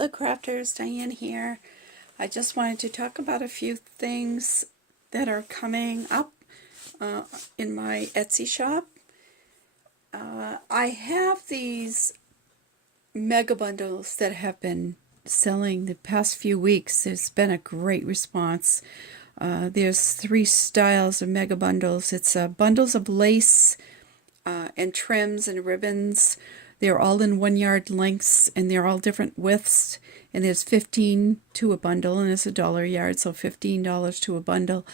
Hello crafters, Diane here. I just wanted to talk about a few things that are coming up in my Etsy shop. I have these mega bundles that have been selling the past few weeks. There's been a great response. There's 3 styles of mega bundles. It's bundles of lace and trims and ribbons. They're all in 1 yard lengths and they're all different widths. And there's 15 to a bundle, and it's $1 a yard, so $15 to a bundle.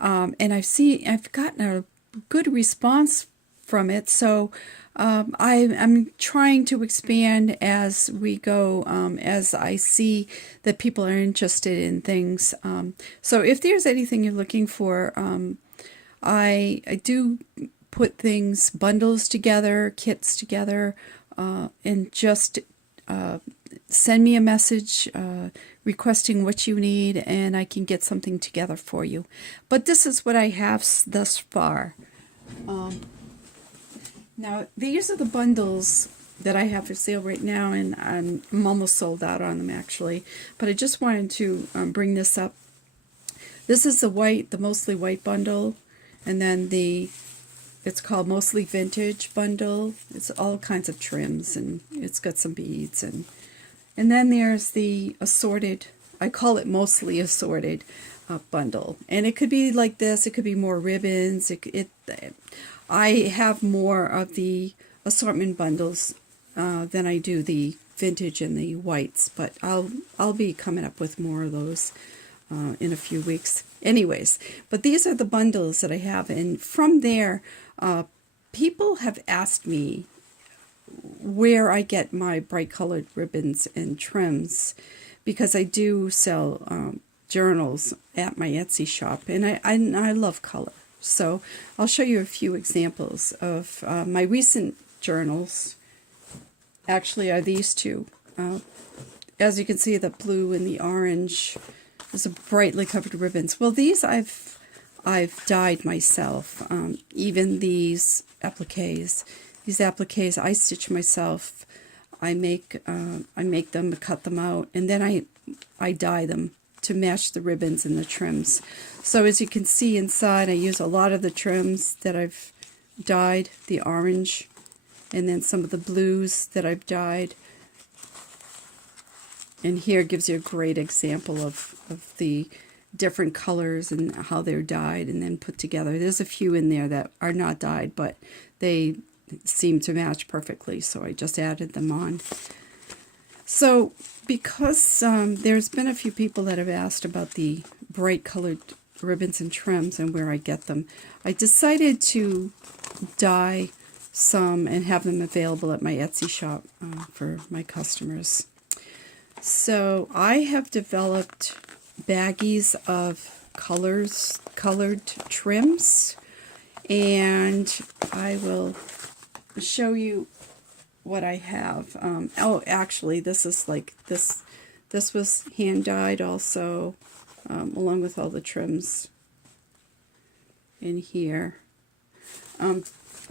And I've gotten a good response from it, so I'm trying to expand as we go, as I see that people are interested in things. So if there's anything you're looking for, I do put things, bundles together, kits together, and just send me a message requesting what you need, and I can get something together for you. But this is what I have thus far. Now, these are the bundles that I have for sale right now, and I'm almost sold out on them actually. But I just wanted to bring this up. This is the mostly white bundle, and then it's called Mostly Vintage bundle. It's all kinds of trims, and it's got some beads, and then there's the assorted, I call it mostly assorted bundle. And it could be like this, it could be more ribbons. I have more of the assortment bundles than I do the vintage and the whites, but I'll be coming up with more of those in a few weeks. Anyways, but these are the bundles that I have, and from there, people have asked me where I get my bright colored ribbons and trims, because I do sell journals at my Etsy shop, and I love color. So I'll show you a few examples of my recent journals. Actually, are these two. As you can see, the blue and the orange is a brightly covered ribbons. Well, these I've dyed myself. Even these appliques. These appliques I stitch myself. I make them, cut them out, and then I dye them to match the ribbons and the trims. So as you can see inside, I use a lot of the trims that I've dyed, the orange, and then some of the blues that I've dyed. And here gives you a great example of the different colors and how they're dyed and then put together. There's a few in there that are not dyed, but they seem to match perfectly, so I just added them on. So because there's been a few people that have asked about the bright colored ribbons and trims and where I get them, I decided to dye some and have them available at my Etsy shop for my customers. So I have developed baggies of colored trims, and I will show you what I have. Oh, actually, this is like this was hand dyed also, along with all the trims in here.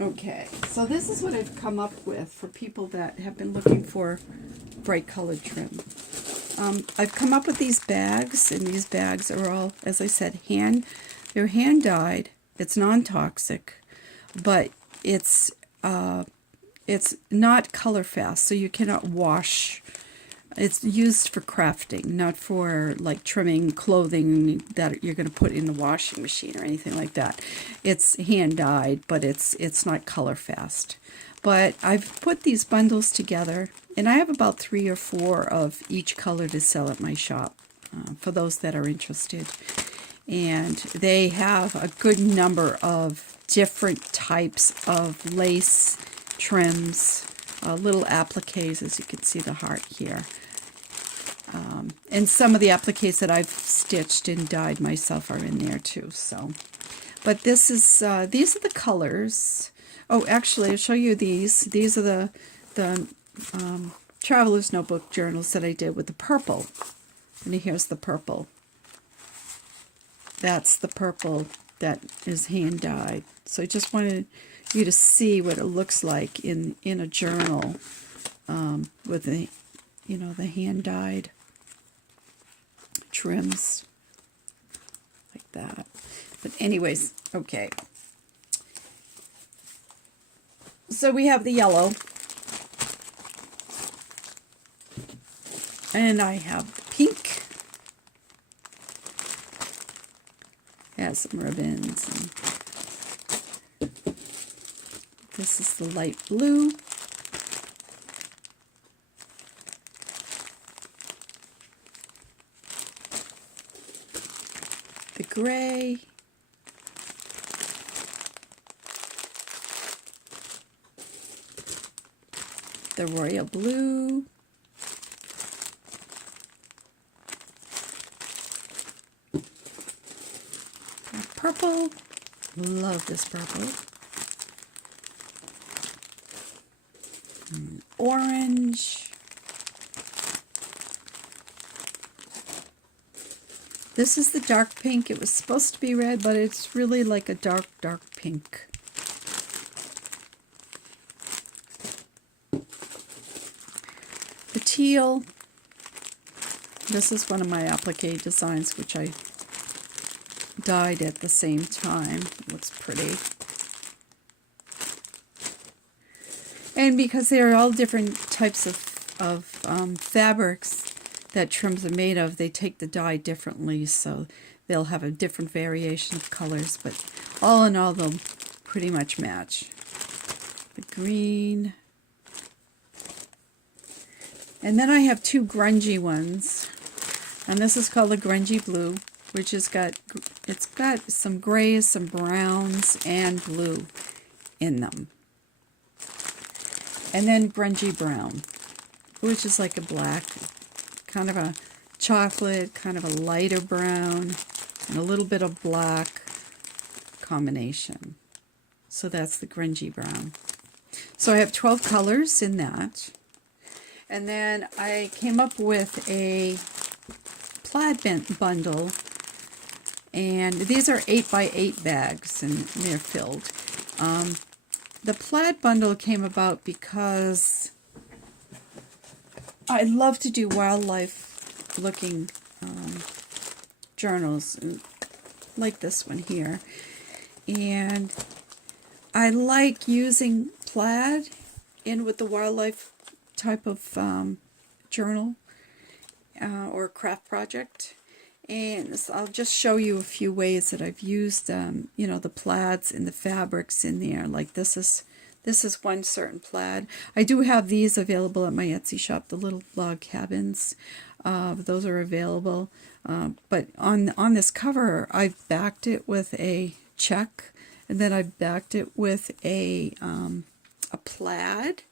Okay, so this is what I've come up with for people that have been looking for bright colored trim. I've come up with these bags, and these bags are all, as I said, they're hand dyed. It's non-toxic, but it's not color fast, so you cannot wash. It's used for crafting, not for like trimming clothing that you're going to put in the washing machine or anything like that. It's hand dyed, but it's not color fast. But I've put these bundles together, and I have about 3 or 4 of each color to sell at my shop for those that are interested. And they have a good number of different types of lace, trims, little appliques, as you can see the heart here. And some of the appliques that I've stitched and dyed myself are in there too. So, but this is these are the colors. Oh, actually, I'll show you these. These are the Traveler's Notebook journals that I did with the purple. And here's the purple. That's the purple that is hand dyed. So I just wanted you to see what it looks like in a journal with you know, the hand-dyed trims like that. But anyways, okay. So we have the yellow. And I have the pink. It has some ribbons. And this is the light blue. The gray. The royal blue. Purple. Love this purple. And orange. This is the dark pink. It was supposed to be red, but it's really like a dark, dark pink. The teal. This is one of my applique designs, which I dyed at the same time. It looks pretty. And because they're all different types of fabrics that trims are made of, they take the dye differently, so they'll have a different variation of colors, but all in all, they'll pretty much match. The green. And then I have two grungy ones, and this is called the grungy blue, which has got, it's got some grays, some browns, and blue in them. And then grungy brown, which is like a black, kind of a chocolate, kind of a lighter brown, and a little bit of black combination. So that's the grungy brown. So I have 12 colors in that. And then I came up with a plaid bundle, and these are 8x8 bags, and they're filled. The plaid bundle came about because I love to do wildlife looking journals, like this one here. And I like using plaid in with the wildlife type of journal or craft project. And so I'll just show you a few ways that I've used, you know, the plaids and the fabrics in there. Like this is one certain plaid. I do have these available at my Etsy shop, the little log cabins. Those are available. But on this cover, I've backed it with a check, and then I've backed it with a plaid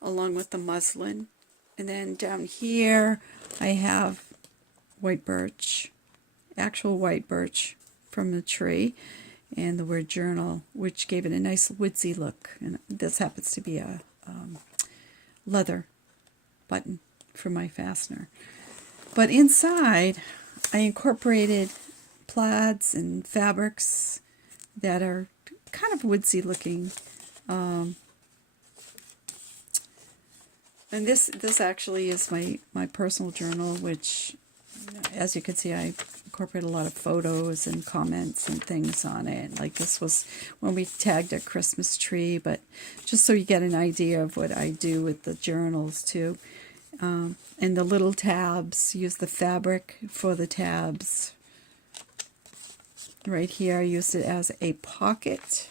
along with the muslin. And then down here, I have white birch, actual white birch from the tree, and the word journal, which gave it a nice woodsy look. And this happens to be a leather button for my fastener. But inside, I incorporated plaids and fabrics that are kind of woodsy looking. And this actually is my personal journal, which, as you can see, I incorporate a lot of photos and comments and things on it. Like this was when we tagged a Christmas tree, but just so you get an idea of what I do with the journals too. And the little tabs, use the fabric for the tabs. Right here, I used it as a pocket.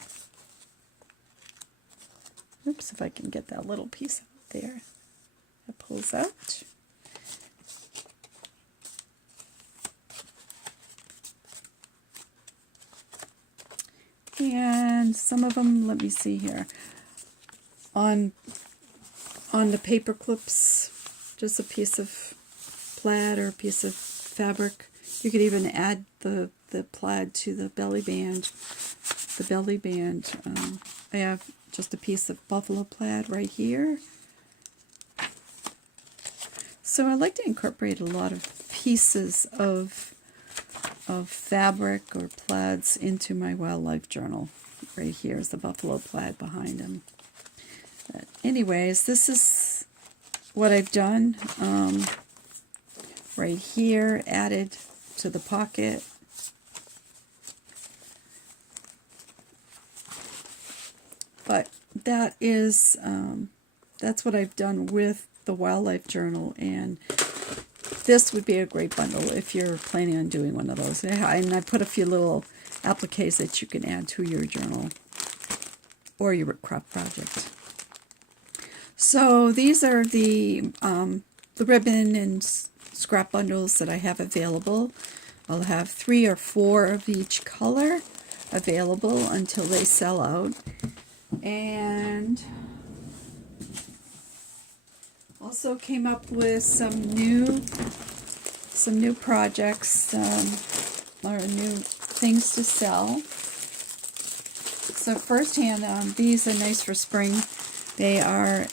Oops, if I can get that little piece out there. It pulls out. And some of them, let me see here, on the paper clips, just a piece of plaid or a piece of fabric. You could even add the plaid to the belly band. The belly band, I have just a piece of buffalo plaid right here. So I like to incorporate a lot of pieces of fabric or plaids into my wildlife journal. Right here is the buffalo plaid behind him. But anyways, this is what I've done right here, added to the pocket. But that is, that's what I've done with the Wildlife Journal, and this would be a great bundle if you're planning on doing one of those. And I put a few little appliques that you can add to your journal or your craft project. So these are the ribbon and scrap bundles that I have available. I'll have 3 or 4 of each color available until they sell out. And also came up with some new projects or new things to sell. So firsthand, these are nice for spring. They are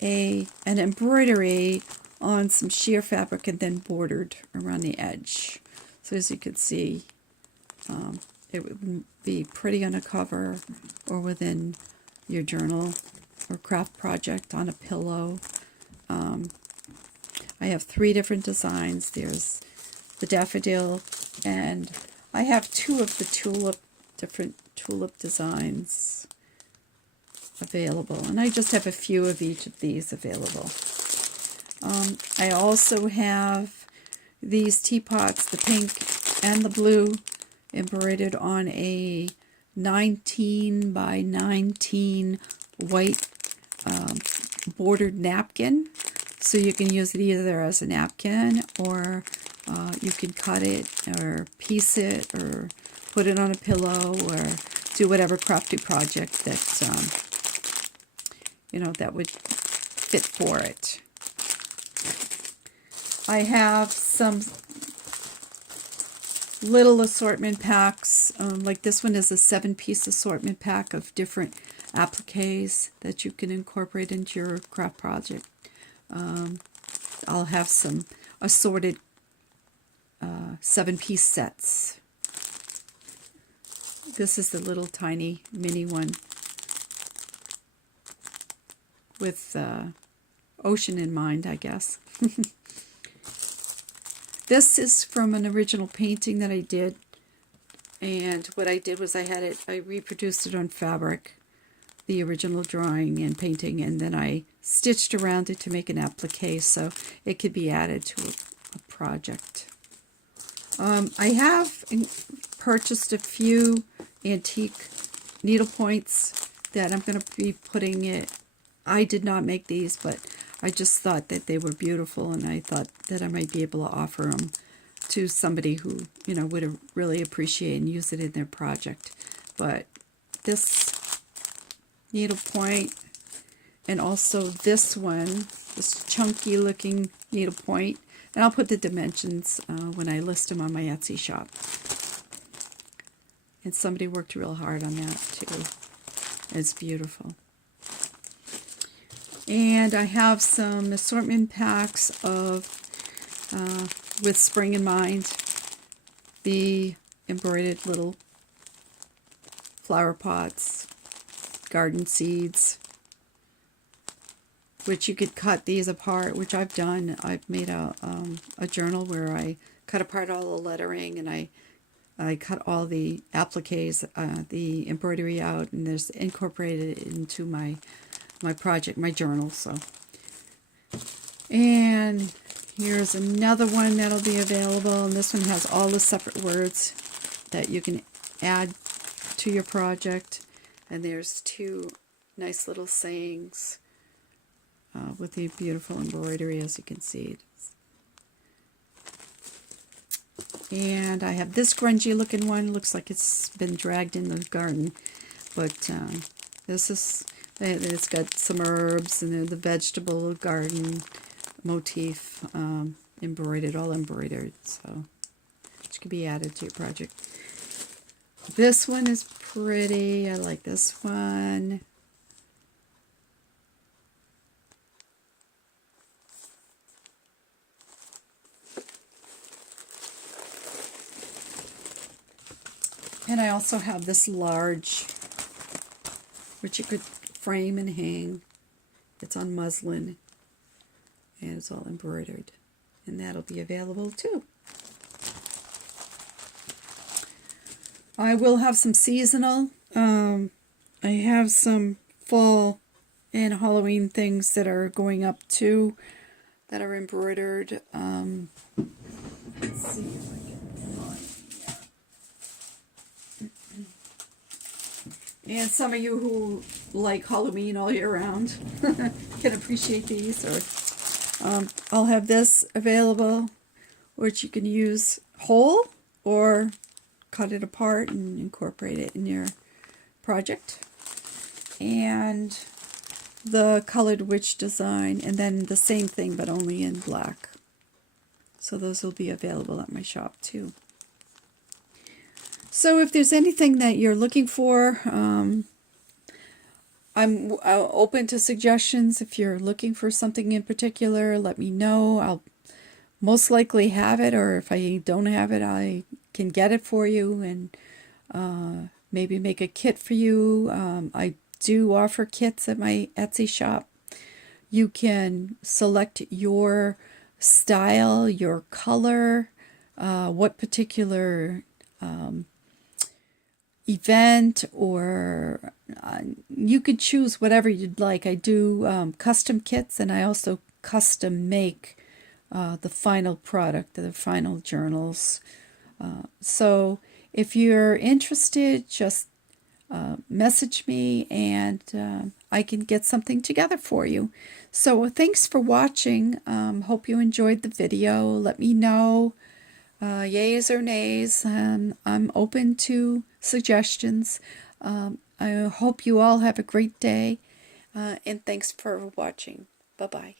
an embroidery on some sheer fabric and then bordered around the edge. So as you can see, it would be pretty on a cover or within your journal or craft project on a pillow. I have 3 different designs. There's the daffodil, and I have 2 of the different tulip designs available, and I just have a few of each of these available. I also have these teapots, the pink and the blue, embroidered on a 19 by 19 white bordered napkin. So you can use it either as a napkin, or you can cut it or piece it or put it on a pillow, or do whatever crafty project that that would fit for it. I have some little assortment packs, like this one is a 7-piece assortment pack of different appliques that you can incorporate into your craft project. I'll have some assorted 7-piece sets. This is the little tiny mini one with ocean in mind, I guess. This is from an original painting that I did, and what I did was I reproduced it on fabric, the original drawing and painting, and then I stitched around it to make an applique so it could be added to a project. I have purchased a few antique needle points that I'm going to be putting it. I did not make these, but I just thought that they were beautiful, and I thought that I might be able to offer them to somebody who, would really appreciate and use it in their project. But this needlepoint, and also this one, this chunky looking needlepoint, and I'll put the dimensions when I list them on my Etsy shop. And somebody worked real hard on that too. It's beautiful. And I have some assortment packs of, with spring in mind, the embroidered little flower pots, garden seeds, which you could cut these apart, which I've done. I've made a journal where I cut apart all the lettering, and I cut all the appliques, the embroidery out, and there's incorporated it into my project, my journal. So, and here's another one that'll be available, and this one has all the separate words that you can add to your project. And there's 2 nice little sayings with the beautiful embroidery, as you can see. And I have this grungy looking one. Looks like it's been dragged in the garden, but this is, it's got some herbs and the vegetable garden motif embroidered, all embroidered, so which could be added to your project. This one is pretty. I like this one. And I also have this large, which you could frame and hang. It's on muslin. and it's all embroidered, and that'll be available too. I will have some seasonal. I have some fall and Halloween things that are going up too, that are embroidered. Let's see if I can find here. And some of you who like Halloween all year round can appreciate these. Or I'll have this available, which you can use whole or cut it apart and incorporate it in your project. And the Colored Witch design, and then the same thing but only in black. So those will be available at my shop too. So if there's anything that you're looking for, I'm open to suggestions. If you're looking for something in particular, let me know. I'll most likely have it, or if I don't have it, I can get it for you and maybe make a kit for you. I do offer kits at my Etsy shop. You can select your style, your color, what particular event, or you could choose whatever you'd like. I do custom kits, and I also custom make the final product, the final journals. So if you're interested, just message me and I can get something together for you. So thanks for watching. Hope you enjoyed the video. Let me know yays or nays. I'm open to suggestions. I hope you all have a great day, and thanks for watching. Bye-bye.